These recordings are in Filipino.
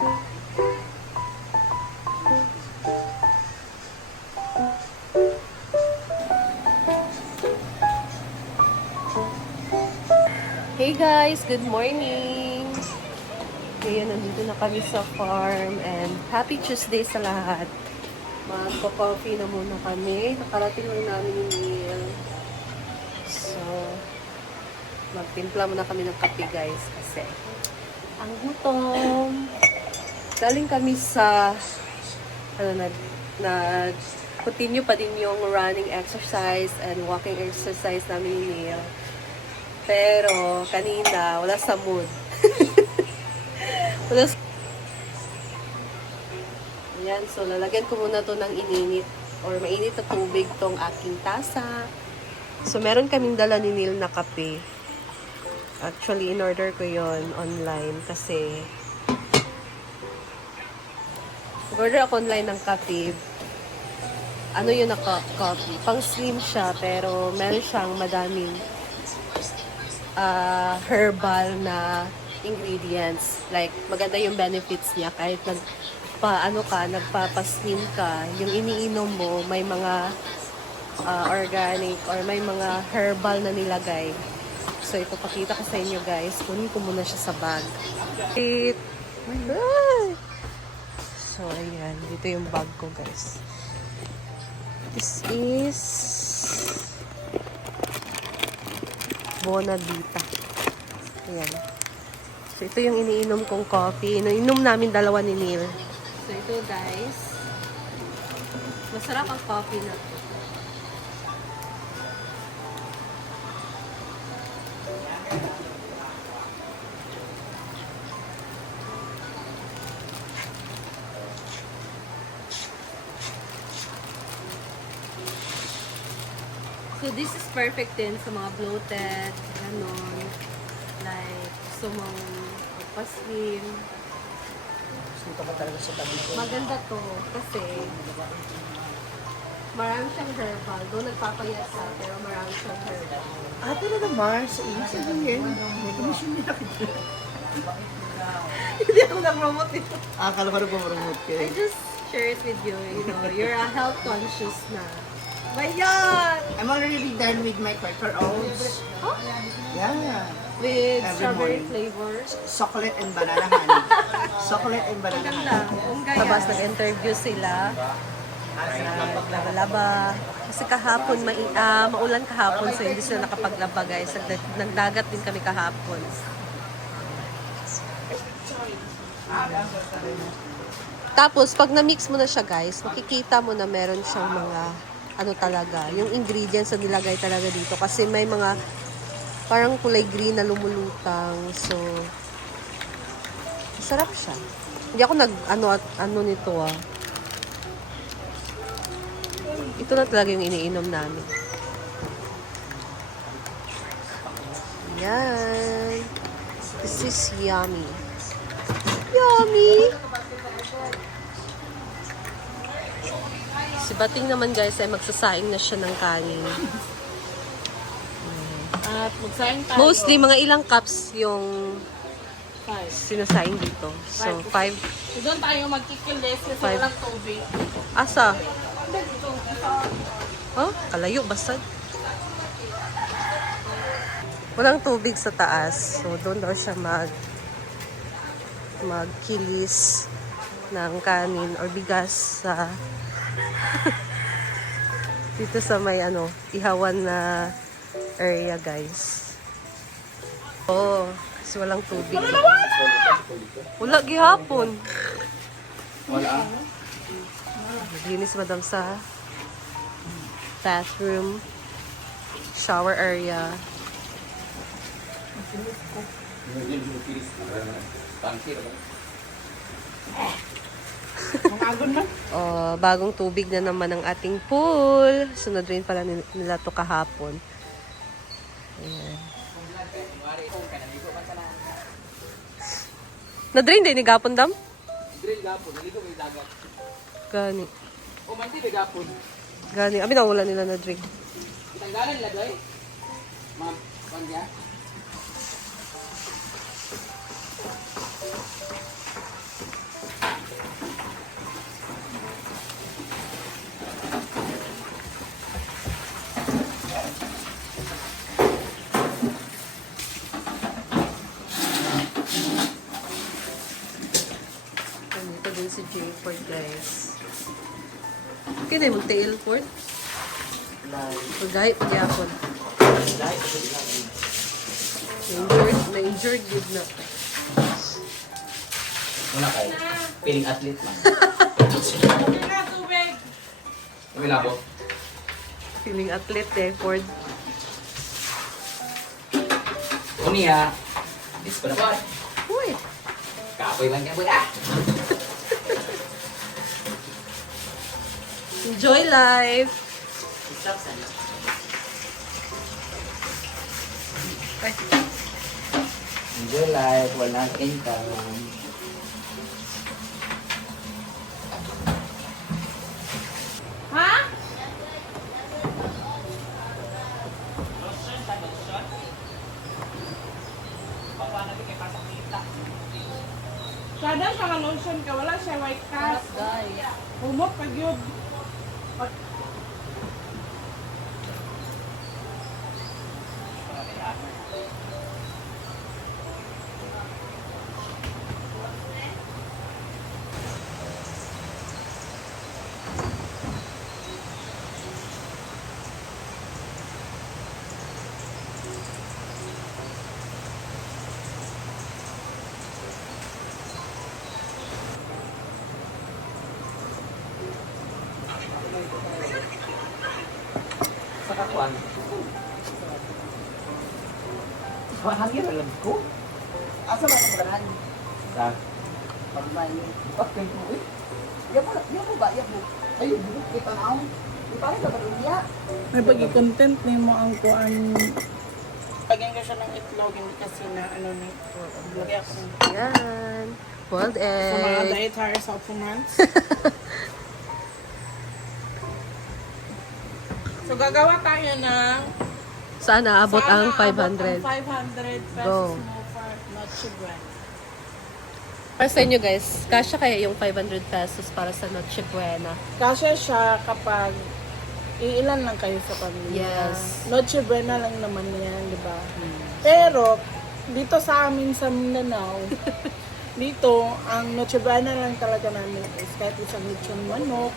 Hey guys, good morning! Ngayon, nandito na kami sa farm and happy Tuesday sa lahat. Magpo-coffee na muna kami. Nakarating lang namin yung meal. So, magtimpla muna kami ng kape guys kasi ang gutom. Galing kami sa continue pa din yung running exercise and walking exercise namin ni Neil. Pero, kanina, wala sa mood. Ayan, so lalagyan ko muna to ng ininit or mainit na tubig tong aking tasa. So, meron kaming dala ni Neil na kape. Actually, in-order ko yon online kasi order ako online ng kape. Ano yun na coffee? Pang slim siya, pero meron siyang madaming herbal na ingredients. Like, maganda yung benefits niya kahit nagpapaslim ka, yung iniinom mo, may mga organic or may mga herbal na nilagay. So, ipapakita ko sa inyo guys. Kunin ko muna siya sa bag. So, ayan. Dito yung bag ko guys. This is Bonavita. Ayan. So, ito yung iniinom kong coffee. Iniinom namin dalawa ni Neil. So, ito guys. Masarap ang coffee na ito. So, this is perfect din sa mga bloated, ganon. Like, gusto mong magpa-slim. Gusto ko talaga sa tabi ko. Maganda to kasi marami siyang herbal. Doon nagpapayat ka, pero marami siyang herbal. Ah, talaga Mars. Ibig sabihin, may commission nila kita. Hindi ako nag-promote ito. Akala ko na promote I kayo. just share it with you. You know, you're a health conscious na. Bayan! I'm already done with my Quaker Oats. Huh? Yeah. With Every strawberry morning. flavors. Chocolate and banana honey. Chocolate and Ang banana ganda. honey. Kung gaya. Tapos nag-interview sila. Naglaba-laba. Kasi kahapon, maulan kahapon, so hindi sila nakapaglaba guys. Nagdagat din kami kahapon. Tapos, pag na-mix mo na siya guys, makikita mo na meron siyang mga, ano talaga, yung ingredients na nilagay talaga dito. Kasi may mga, parang kulay green na lumulutang. So, masarap siya. Hindi ako ano nito ah. Ito na talaga yung iniinom namin. Yan. This is yummy. Yummy! Si Bating naman guys ay magsasaing na siya ng kanin. At magsaing tayo. Mostly, mga ilang cups yung 5. sinasaing dito. So, 5. So, doon tayo magkikilis kasi Five. walang tubig. Asa? Dito. Oh, kalayo, basag. Walang tubig sa taas. So, doon daw siya magkilis ng kanin or bigas sa dito sa may ihawan na area, guys. Oh, kasi walang tubig. Wala gihapon. Wala. Naglinis madam sa bathroom, shower area. Bagong tubig na naman ang ating pool. So, na-drain pala nila to kahapon. Ayan. Na-drain din ni Gapon dam? Drain gapon. Dito may dagat. Gani. O man di gapon. Gani. Abi na wala nila na-drain. Itanggalan nila doy. Mga pangya. si J-Ford, guys. Okay na yung tail Ford. Pagahit pagyapon. Na-injured yun na. Muna kayo. Feeling athlete man. Kami labo. Feeling athlete eh, Ford. Unia. Dis pa na ba? Uy! Kapoy man ka ah! Enjoy life! Ay, Enjoy life. Walang income. Kada sa lotion ka, wala siya white cast. guys. Humot pag yun. Sa kakuan. Sa hangin alam ko. Asa ba ang pagdaan? Sa Pagmayo. okay ko eh. Yapo ba? Yapo. Ay, bukit kita na ako. Di pa rin dapat umiya. May pag-content ni mo ang kuan. Pagyan ka siya ng itlog, hindi kasi na ano ni. Lagi ako. Yan. Boiled Sa mga egg. dietary supplements. So gagawa tayo ng Sana abot ang sana abot 500. ang 500 pesos Go. mo for Noche Buena. Para sa inyo guys, kasya kaya yung 500 pesos para sa Noche Buena? Kasi siya kapag iilan lang kayo sa pamilya. Yes. Noche Buena lang naman yan, di ba? Pero, dito sa amin sa Mindanao, dito, ang Noche Buena lang talaga namin is kahit isang lechon manok,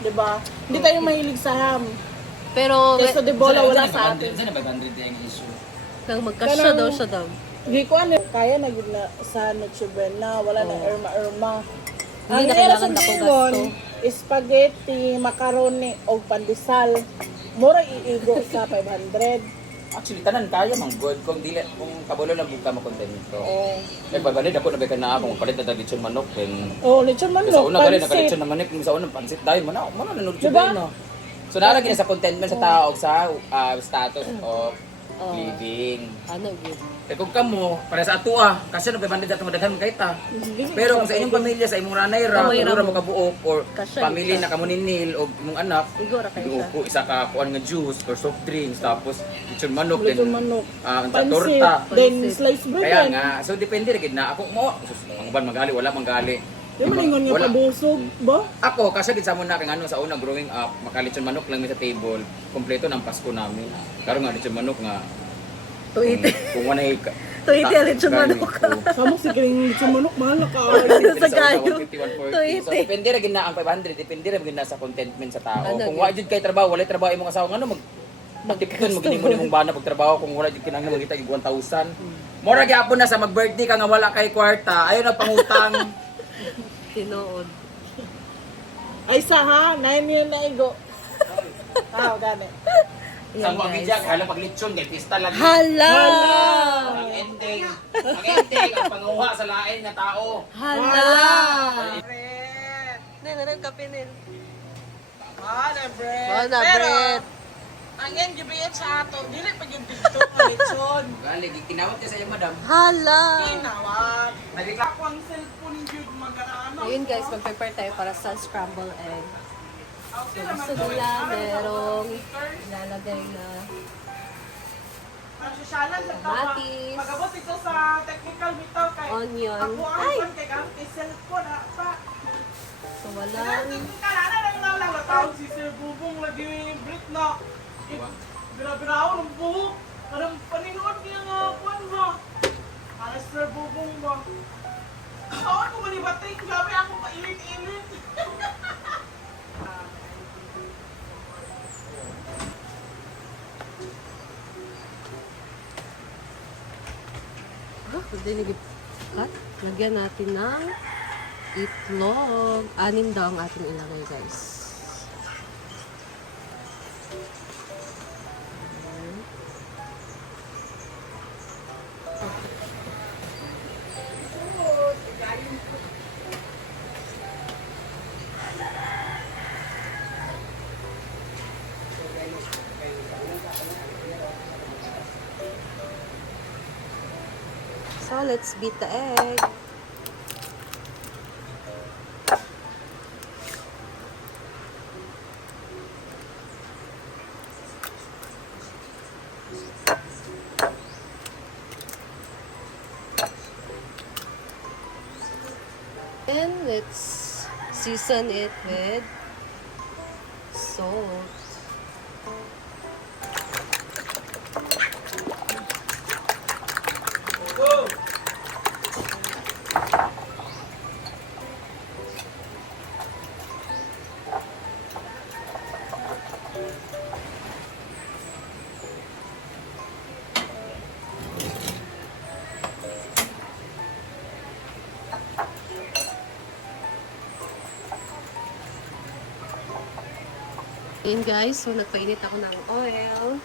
di ba? Hindi tayo mahilig sa ham. Pero, Queso de bola wala sa atin. Saan na 500 yung issue? nang magkasya daw siya daw. Hindi ko ano, kaya na yun na sa Noche Buena, wala na irma-irma. Hindi Ang na nila kailangan sa na kung Dingon, gasto. spaghetti, macaroni, o pandesal. Mura iigo sa 500. Actually, tanan tayo mang good. Kung dili, kung kabulo lang buka makontento. Oo. Eh, pagbalid ako na ba ka na akong palit na tagitson manok. Oh, lechon manok, Sa una gali pansit. nakalitson na manok. Sa una pansit dahil mo na nanood Diba? no. So naragin sa contentment sa tao sa status of living. Ano, good. Eh kung kamo, para sa ato kasi nagpapandid sa itong madaghan kay ta. Pero kung sa inyong pamilya, sa imong ranay ra, Kamay ra siguro mo. mo kabuok or Kasya, pamilya isa. na kamo ninil o imong anak, Igor kayo siya. iupo isa ka kuan nga juice or soft drinks tapos lechon manok Lechon manok. sa Pansit, torta. then Pansit. sliced bread. Kaya yan. nga, so depende rin na ako mo, ang ban magali wala manggali. Di ba ningon nga Wala. pabusog ba? Ako, kasi gid sa muna kay ano sa una growing up, makalitsyon manok lang mi sa table, kompleto ng Pasko namin. Karon nga litsyon manok nga Tuwiti. kung wanay Tuwiti ang lechon manok. Samo si kiring lechon manok, mahal ka. Sa gayo. 150, 140. So depende ra gid na ang 500, depende ra gid na sa contentment sa tao. Ano, Kung gid? wa jud kay trabaho, wala trabaho imong asawa ngano magtipon mo gini mo nimong bana pag trabaho kung wala jud kinahanglan magita og 1,000. Mora gyapon na sa mag-birthday ka nga wala kay kwarta, ayo na pangutang. Tinood. Ay sa ha, 9 yun na igo. Gani. Sa Yan, mga guys. bidyak, halang paglitsyon kay pista lagi. Hala! Ang ending, ang panguha sa lain nga tao. Hala! Nen, kape nen. Mana bread. Mana Pero, bread. ang yan gibiyan sa ato, dili pa yung dito ng lechon. Gali, kinawat niya sa iyo, madam. Hala! Kinawat. Nagreklamo. Ako ang cellphone yun mag-ano. Ayun guys, mag-prepare tayo para sa scramble egg. Okay So, naman gusto gawin. nila Ano, merong stickers? ilalagay na Nagsasyalan sa tawa. Kamatis. Pag-abot ito sa technical bitaw kay onion. ako ang Ay! kay gamit cellphone ha pa. So, walang Technical ana lang tawag si Sir Bubong lagi Brit na. Bira-biraw ng buhok. Parang paninood niya nga kuan ba. Para Sir Bubong ba. Saan ko manibatay? Grabe ako kainit-init. Dinig at lagyan natin ng itlog. 6 daw ang ating ilagay, guys. So, let's beat the egg. And let's season it with salt. Ayan guys, so nagpainit ako ng oil.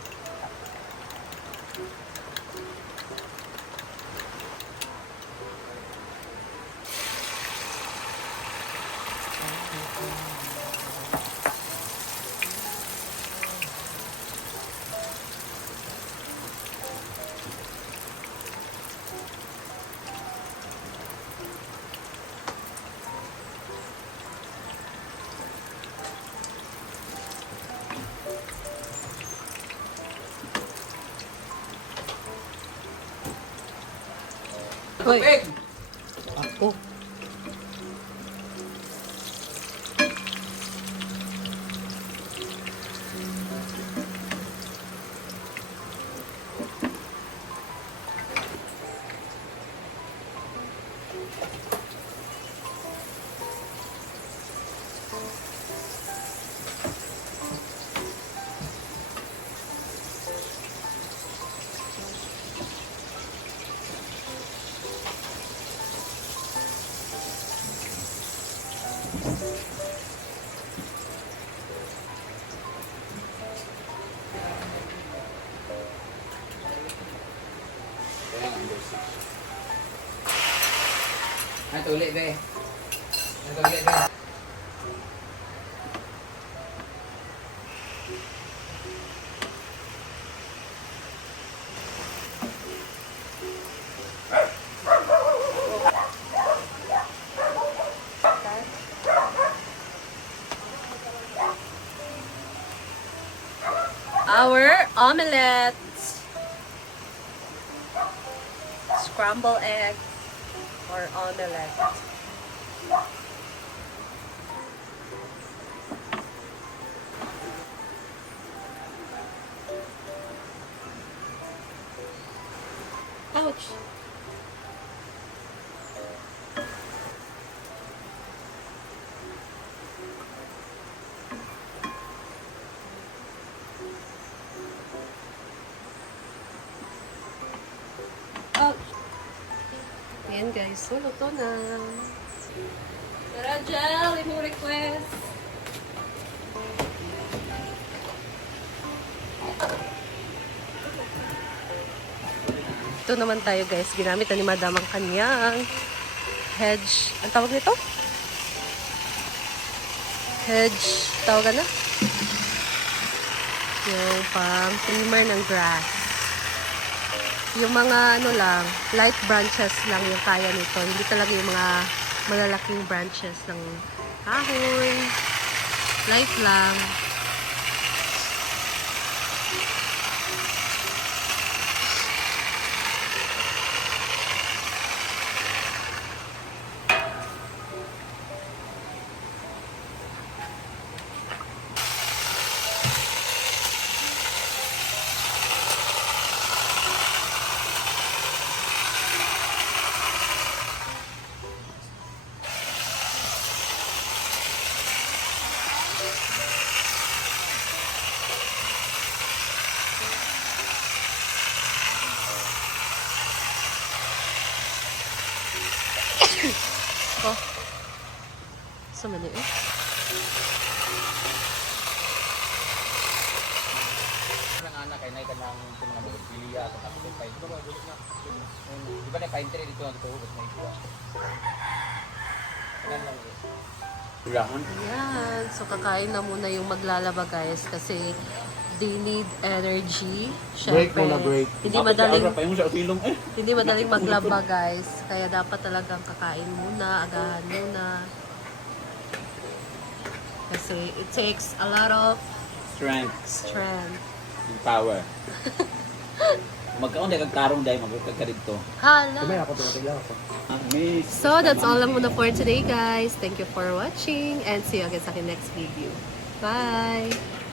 Hoy, Tubig! ako. Ito ulit, be. Ito ulit, be. Our omelette. Scrambled egg or omelette. Ouch! Ouch! Ayan guys, so luto na. Tara, Jel, imong request. Ito naman tayo guys, ginamit na ni Madam ang kanyang hedge. Ang tawag nito? Hedge, tawagan na? Yung pang trimmer ng grass. Yung mga ano lang, light branches lang yung kaya nito. Hindi talaga yung mga malalaking branches ng kahoy. Light lang. Oh. So mali eh. Ang anak ay naika ng mga mobilya at tapos yung pain. Di ba na pain tree dito ang tuhod na ito? Kailangan. Ayan. So, kakain na muna yung maglalaba, guys. Kasi, they need energy. Break Syempre, muna, break. hindi madaling maglaba, guys. Kaya dapat talagang kakain muna, agahan muna. Kasi, it takes a lot of Strength. strength. Power. Magkaon dahil kagkarong dahil magkagka dito. Hala! Ako, tumatagyan ako. So, that's all lang muna for today, guys. Thank you for watching and see you again sa akin next video. Bye!